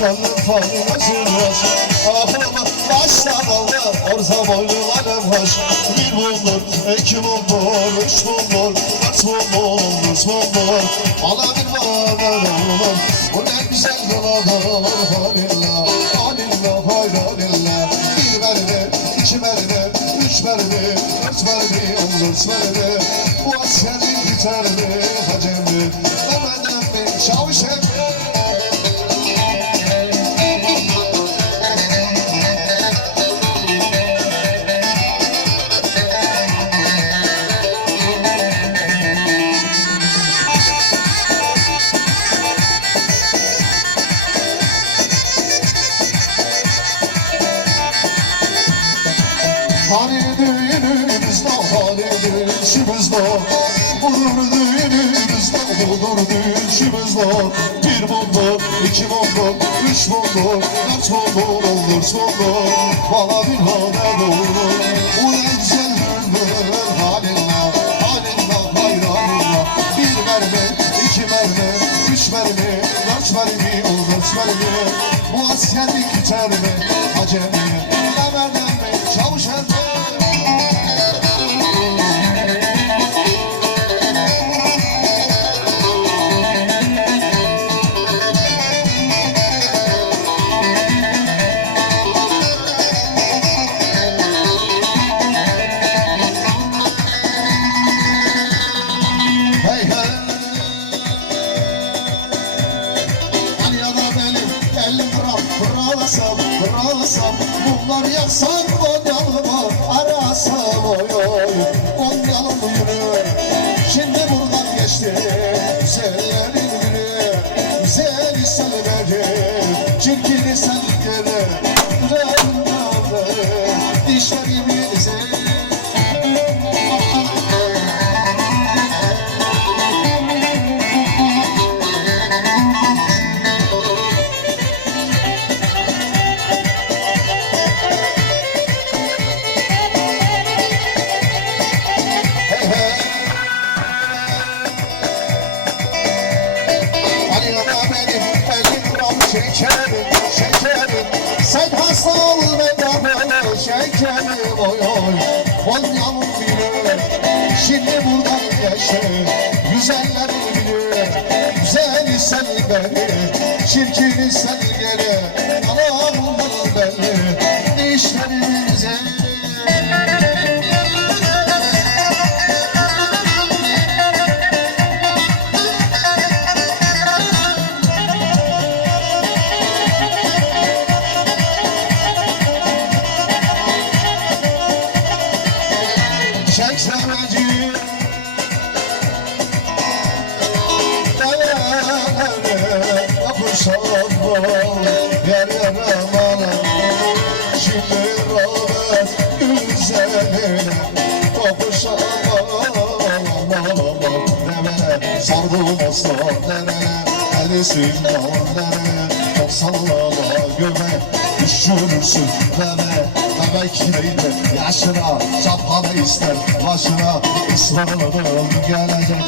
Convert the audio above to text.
fazlasın Ahıma başlamalı Orta boylulara baş Bir bulur, iki bulur, üç bulur Dört bulur, üç bulur Bana bir bana olur Bu ne güzel yoladır Halillah, halillah, hayranillah Bir mermi, iki mermi, üç mermi Dört mermi, dört mermi Bu askerlik biter düğünümüzde Budur düğünümüzde, budur düğünümüzde Bir buldu, iki buldu, üç buldu Dört buldu, olur buldu Bana bir haber oldu Bu en güzel gündür halinle Halinle, hayranınla. Bir mermi, iki mermi, üç mermi Dört mermi, olur dört mermi. Bu askerlik biter mi? Acemi, elim gram Brasam brasam Bunlar yaksam Konyalımı arasam oy oy Konyalım yürü Şimdi şekerim şekerim Sen hasta ol böyle şekerim oy oy Konya'nın şimdi buradan geçti Güzellerin gülü güzeli sen beni. Çirkini sen Kapışamam Yer yaramam Şimdi rağmen Güzeline Kapışamam Deme Sardım aslan Deme Elisin Deme Çok sallama göme Düşürürsün Deme Demek değil Yaşına Çapana ister Başına ıslanırım gelecek